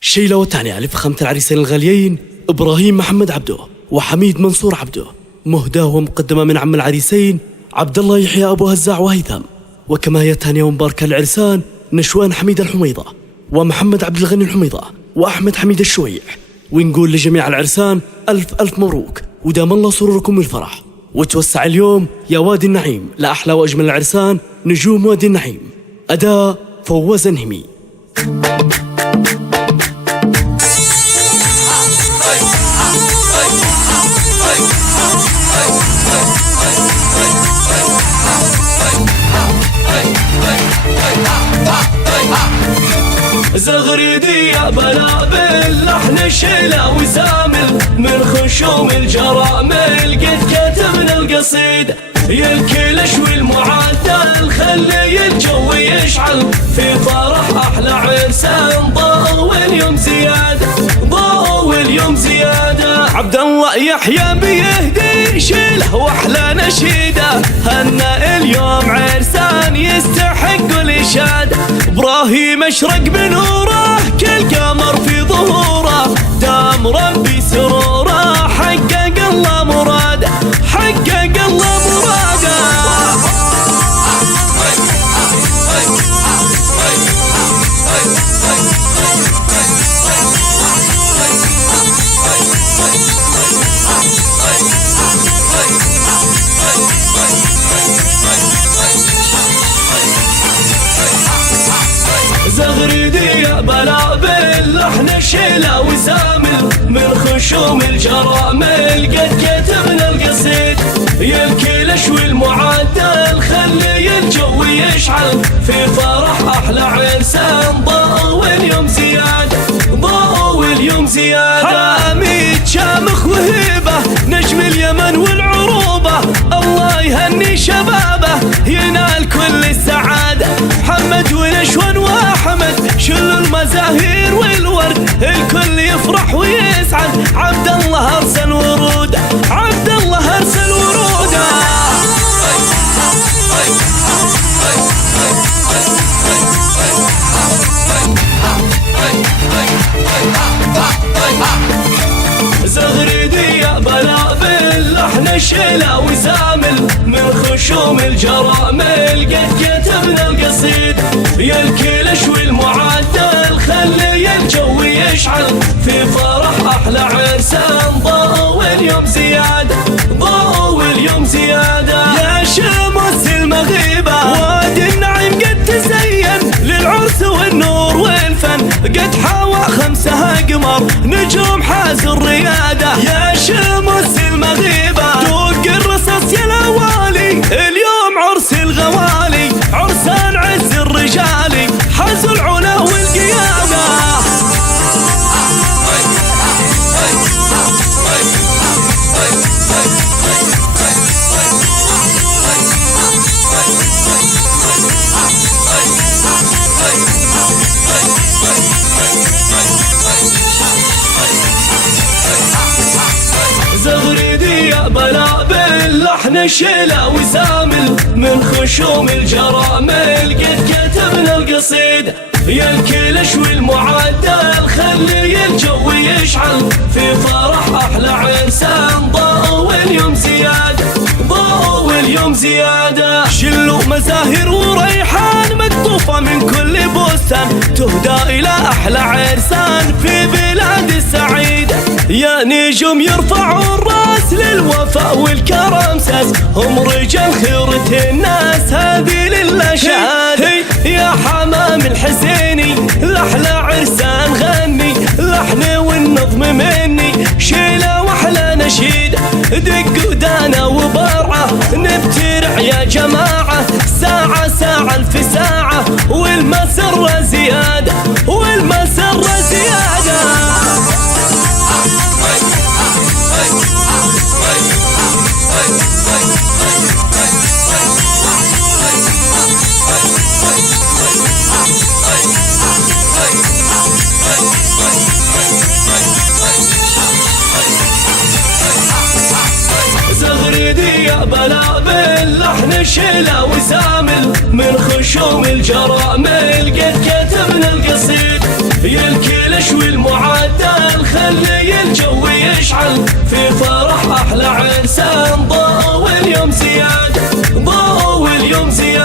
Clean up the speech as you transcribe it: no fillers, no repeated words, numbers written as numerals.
شيلة وتعنية لفخامة العريسين الغاليين إبراهيم محمد عبده وحميد منصور عبده، مهداة ومقدمة من عم العريسين عبد الله يحيى أبو هزاع وهيثم. وكما هي تهنئة ومباركة للعرسان نشوان حميد الحميضة ومحمد عبد الغني الحميضة وأحمد حميد الشويع. ونقول لجميع العرسان ألف ألف مبروك ودام الله سروركم والفرح. وتوسع اليوم يا وادي النعيم لأحلى وأجمل العرسان نجوم وادي النعيم. أداء فوز النهمي. زغريدي يا بلابل لحن شيلة وسامل من خشوم الجرامل قد كتبنا القصيدة يا الكلش والمعدل خلي الجو يشعل في فرح أحلى عرسان ضوء واليوم زيادة ضوء واليوم زيادة. عبد الله يحيى بيهدي شيله واحلى نشيده هنا اليوم عرسان يستحق الإشادة. إبراهيم أشرق بنوره كل قمر في ظهوره دام ربي سروره حقق الله مراده حقق الله مراده. زغريدي يا بلابل لحن شيلة وسامل من خشوم الجرامل قد كتبنا القصيد يا الكلش والمعدل خلي الجو يشعل في فرح أحلى عرسان ضوء واليوم زيادة ضوء واليوم زيادة. حميد شامخ وهيبة نجم اليمن والعروبة الله يهني شبابه ينال كل السعادة. محمد ونشوان وأحمد شل المزاهير والورد الكل يفرح ويسعد. عبد الله أرسل وروده عبد الله أرسل وروده. زغريدي يا بلابل لحن شيلة وسامل من خشوم الجرامل قد كتبنا القصيد يا الكلش والمعدل خلي الجو يشعل في فرح أحلى عرسان ضوء واليوم زيادة ضوء واليوم زيادة. يا شمس المغيبة وادي النعيم قد تزين للعرس والنور والفن قد حوى خمسها قمر نجوم حاز الريادة. يا شمس المغيبة دوق الرصاص يا الأوالي اليوم عرس الغوالي عرسان عز الرجالي حازوا العلا والقيادة. زغريدي يا بلابل لحن شيلة وسامل من خشوم الجرامل قد كتبنا القصيدة يا الكلش والمعدل خلي الجو يشعل في فرح أحلى عرسان ضوء واليوم زيادة ضوء واليوم زيادة. شلوا مزاهر وريحان مقطوفة من كل بستان تهدى إلى أحلى عرسان في بلاد السعيدة. يا نجوم يرفعوا الراس للوفاء والكرم ساس هم رجال خيرة الناس هذه للأشهاد. يا حمام الحسيني لأحلى عرسان غني لحن والنظم مني شيلة وأحلى نشيدة دق ودانا وبرعة نبترع يا جماعة ساعة ساعة ألف ساعة والمسرة زيادة والمسرة زيادة. يا بلا باللحن شلا وزامل من خشوم الجرامل قد كتبنا القصيد يا الكلش والمعدل خلي الجو يشعل في فرح احلى عرسان ضوء واليوم زياد ضوء واليوم زياد